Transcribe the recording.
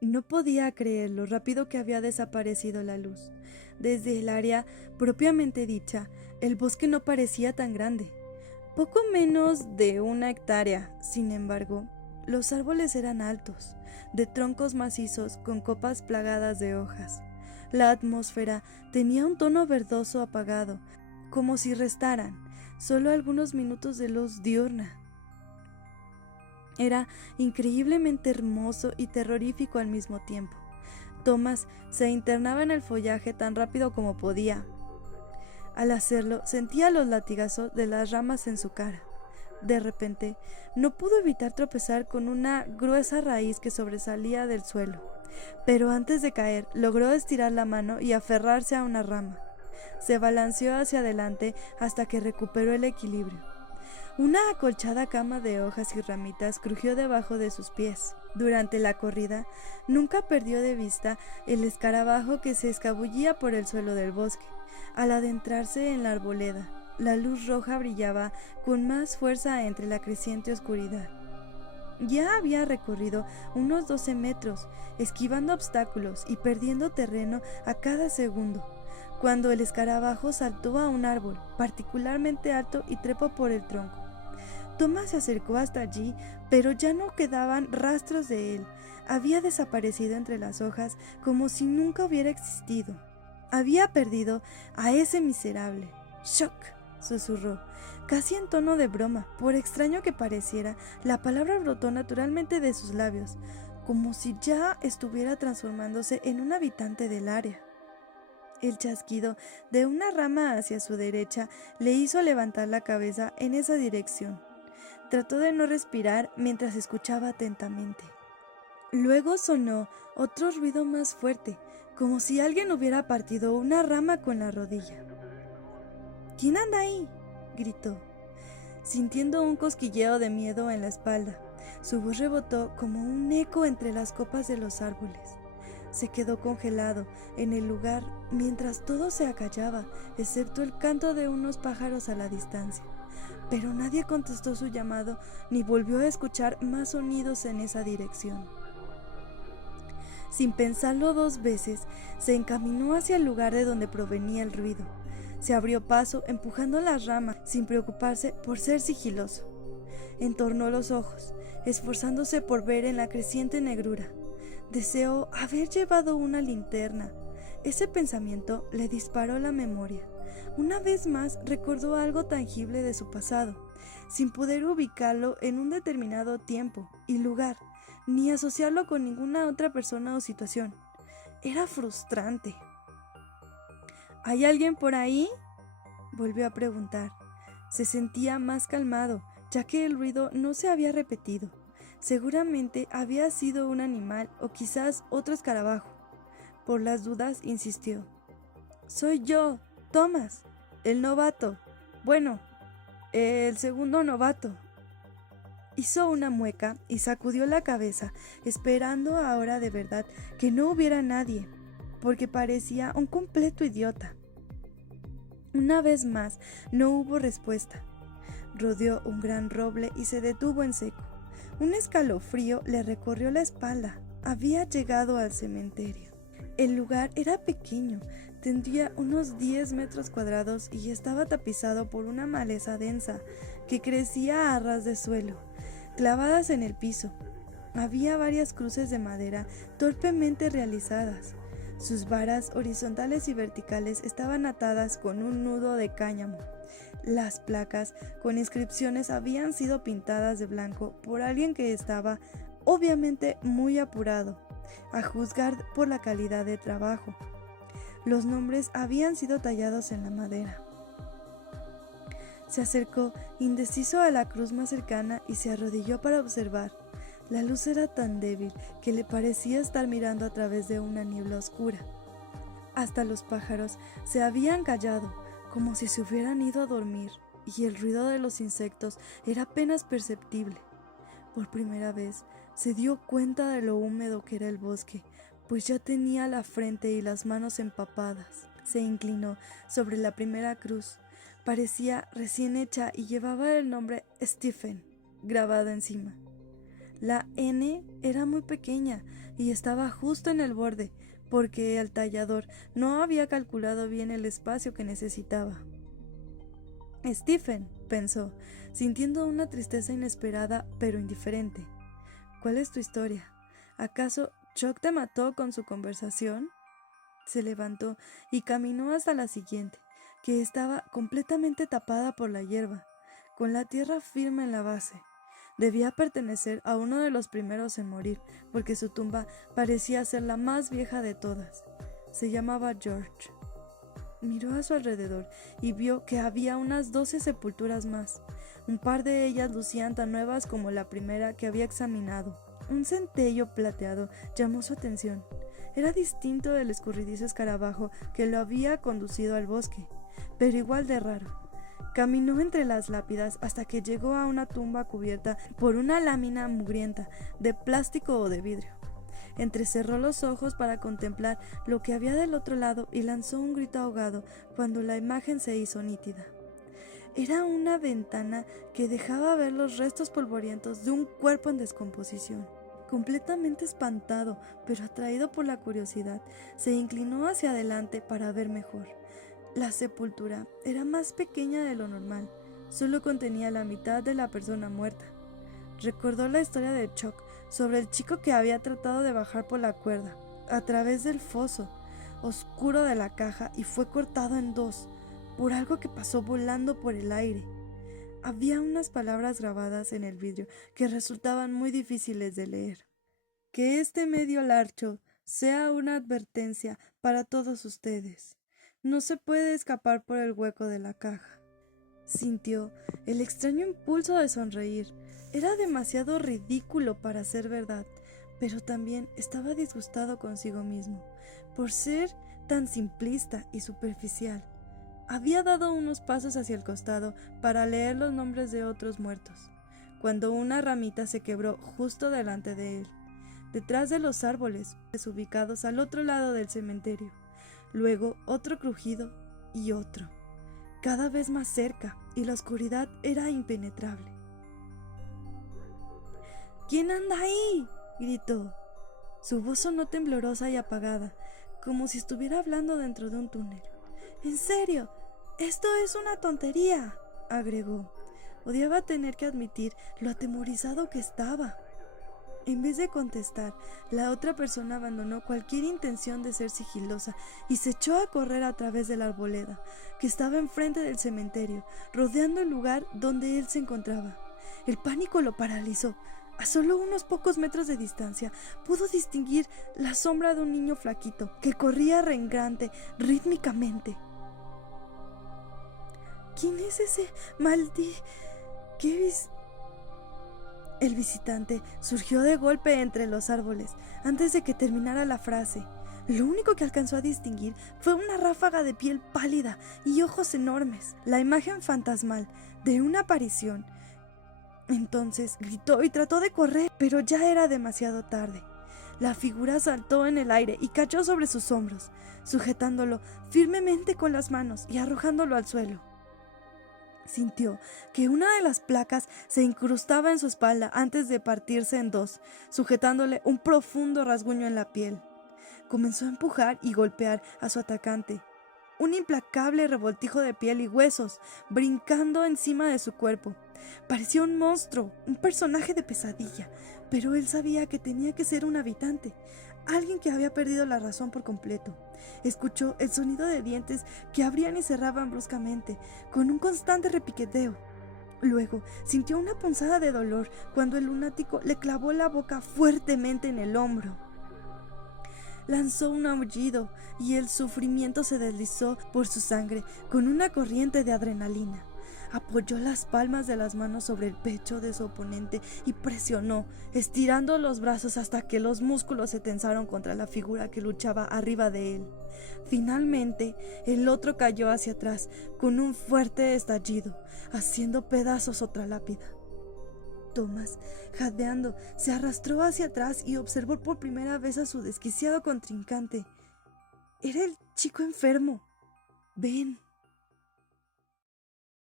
No podía creer lo rápido que había desaparecido la luz. Desde el área propiamente dicha, el bosque no parecía tan grande. Poco menos de 1 hectárea, sin embargo, los árboles eran altos, de troncos macizos con copas plagadas de hojas. La atmósfera tenía un tono verdoso apagado, como si restaran solo algunos minutos de luz diurna. Era increíblemente hermoso y terrorífico al mismo tiempo. Thomas se internaba en el follaje tan rápido como podía. Al hacerlo, sentía los latigazos de las ramas en su cara. De repente, no pudo evitar tropezar con una gruesa raíz que sobresalía del suelo, pero antes de caer, logró estirar la mano y aferrarse a una rama. Se balanceó hacia adelante hasta que recuperó el equilibrio. Una acolchada cama de hojas y ramitas crujió debajo de sus pies. Durante la corrida, nunca perdió de vista el escarabajo que se escabullía por el suelo del bosque. Al adentrarse en la arboleda, la luz roja brillaba con más fuerza entre la creciente oscuridad. Ya había recorrido unos 12 metros, esquivando obstáculos y perdiendo terreno a cada segundo, cuando el escarabajo saltó a un árbol particularmente alto y trepó por el tronco. Thomas se acercó hasta allí, pero ya no quedaban rastros de él. Había desaparecido entre las hojas como si nunca hubiera existido. Había perdido a ese miserable. ¡Shock!, susurró, casi en tono de broma. Por extraño que pareciera, la palabra brotó naturalmente de sus labios, como si ya estuviera transformándose en un habitante del área. El chasquido de una rama hacia su derecha le hizo levantar la cabeza en esa dirección. Trató de no respirar mientras escuchaba atentamente. Luego sonó otro ruido más fuerte, como si alguien hubiera partido una rama con la rodilla. ¿Quién anda ahí?, gritó, sintiendo un cosquilleo de miedo en la espalda. Su voz rebotó como un eco entre las copas de los árboles. Se quedó congelado en el lugar mientras todo se acallaba, excepto el canto de unos pájaros a la distancia. Pero nadie contestó su llamado ni volvió a escuchar más sonidos en esa dirección. Sin pensarlo 2 veces, se encaminó hacia el lugar de donde provenía el ruido. Se abrió paso empujando las ramas sin preocuparse por ser sigiloso. Entornó los ojos, esforzándose por ver en la creciente negrura. Deseó haber llevado una linterna. Ese pensamiento le disparó la memoria. Una vez más recordó algo tangible de su pasado, sin poder ubicarlo en un determinado tiempo y lugar, ni asociarlo con ninguna otra persona o situación. Era frustrante. ¿Hay alguien por ahí?, volvió a preguntar. Se sentía más calmado, ya que el ruido no se había repetido. Seguramente había sido un animal o quizás otro escarabajo. Por las dudas insistió. Soy yo, Thomas, el novato. Bueno, el segundo novato. Hizo una mueca y sacudió la cabeza, esperando ahora de verdad que no hubiera nadie, porque parecía un completo idiota. Una vez más, no hubo respuesta. Rodeó un gran roble y se detuvo en seco. Un escalofrío le recorrió la espalda. Había llegado al cementerio. El lugar era pequeño, tendría unos 10 metros cuadrados y estaba tapizado por una maleza densa que crecía a ras de suelo, clavadas en el piso. Había varias cruces de madera torpemente realizadas. Sus varas horizontales y verticales estaban atadas con un nudo de cáñamo. Las placas con inscripciones habían sido pintadas de blanco por alguien que estaba obviamente muy apurado, a juzgar por la calidad de trabajo. Los nombres habían sido tallados en la madera. Se acercó indeciso a la cruz más cercana y se arrodilló para observar. La luz era tan débil que le parecía estar mirando a través de una niebla oscura. Hasta los pájaros se habían callado, como si se hubieran ido a dormir, y el ruido de los insectos era apenas perceptible. Por primera vez se dio cuenta de lo húmedo que era el bosque, pues ya tenía la frente y las manos empapadas. Se inclinó sobre la primera cruz. Parecía recién hecha y llevaba el nombre Stephen grabado encima. La N era muy pequeña y estaba justo en el borde, porque el tallador no había calculado bien el espacio que necesitaba. Stephen, pensó, sintiendo una tristeza inesperada pero indiferente. ¿Cuál es tu historia? ¿Acaso Chuck te mató con su conversación? Se levantó y caminó hasta la siguiente, que estaba completamente tapada por la hierba, con la tierra firme en la base. Debía pertenecer a uno de los primeros en morir, porque su tumba parecía ser la más vieja de todas. Se llamaba George. Miró a su alrededor y vio que había unas 12 sepulturas más. Un par de ellas lucían tan nuevas como la primera que había examinado. Un centello plateado llamó su atención. Era distinto del escurridizo escarabajo que lo había conducido al bosque, pero igual de raro. Caminó entre las lápidas hasta que llegó a una tumba cubierta por una lámina mugrienta de plástico o de vidrio. Entrecerró los ojos para contemplar lo que había del otro lado y lanzó un grito ahogado cuando la imagen se hizo nítida. Era una ventana que dejaba ver los restos polvorientos de un cuerpo en descomposición. Completamente espantado, pero atraído por la curiosidad, se inclinó hacia adelante para ver mejor. La sepultura era más pequeña de lo normal, solo contenía la mitad de la persona muerta. Recordó la historia de Chuck sobre el chico que había tratado de bajar por la cuerda, a través del foso oscuro de la caja y fue cortado en dos, por algo que pasó volando por el aire. Había unas palabras grabadas en el vidrio que resultaban muy difíciles de leer. Que este medio larcho sea una advertencia para todos ustedes. No se puede escapar por el hueco de la caja. Sintió el extraño impulso de sonreír. Era demasiado ridículo para ser verdad, pero también estaba disgustado consigo mismo por ser tan simplista y superficial. Había dado unos pasos hacia el costado para leer los nombres de otros muertos, cuando una ramita se quebró justo delante de él, detrás de los árboles ubicados al otro lado del cementerio. Luego otro crujido y otro, cada vez más cerca, y la oscuridad era impenetrable. ¿Quién anda ahí?, gritó. Su voz sonó temblorosa y apagada, como si estuviera hablando dentro de un túnel. «En serio, esto es una tontería», agregó. Odiaba tener que admitir lo atemorizado que estaba. En vez de contestar, la otra persona abandonó cualquier intención de ser sigilosa y se echó a correr a través de la arboleda, que estaba enfrente del cementerio, rodeando el lugar donde él se encontraba. El pánico lo paralizó. A solo unos pocos metros de distancia, pudo distinguir la sombra de un niño flaquito que corría renglante rítmicamente. ¿Quién es ese El visitante surgió de golpe entre los árboles antes de que terminara la frase. Lo único que alcanzó a distinguir fue una ráfaga de piel pálida y ojos enormes, la imagen fantasmal de una aparición. Entonces gritó y trató de correr, pero ya era demasiado tarde. La figura saltó en el aire y cayó sobre sus hombros, sujetándolo firmemente con las manos y arrojándolo al suelo. Sintió que una de las placas se incrustaba en su espalda antes de partirse en dos, sujetándole un profundo rasguño en la piel. Comenzó a empujar y golpear a su atacante. Un implacable revoltijo de piel y huesos, brincando encima de su cuerpo. Parecía un monstruo, un personaje de pesadilla, pero él sabía que tenía que ser un habitante, alguien que había perdido la razón por completo. Escuchó el sonido de dientes que abrían y cerraban bruscamente, con un constante repiqueteo. Luego sintió una punzada de dolor cuando el lunático le clavó la boca fuertemente en el hombro. Lanzó un aullido y el sufrimiento se deslizó por su sangre con una corriente de adrenalina. Apoyó las palmas de las manos sobre el pecho de su oponente y presionó, estirando los brazos hasta que los músculos se tensaron contra la figura que luchaba arriba de él. Finalmente, el otro cayó hacia atrás con un fuerte estallido, haciendo pedazos otra lápida. Thomas, jadeando, se arrastró hacia atrás y observó por primera vez a su desquiciado contrincante. Era el chico enfermo. «Ven»,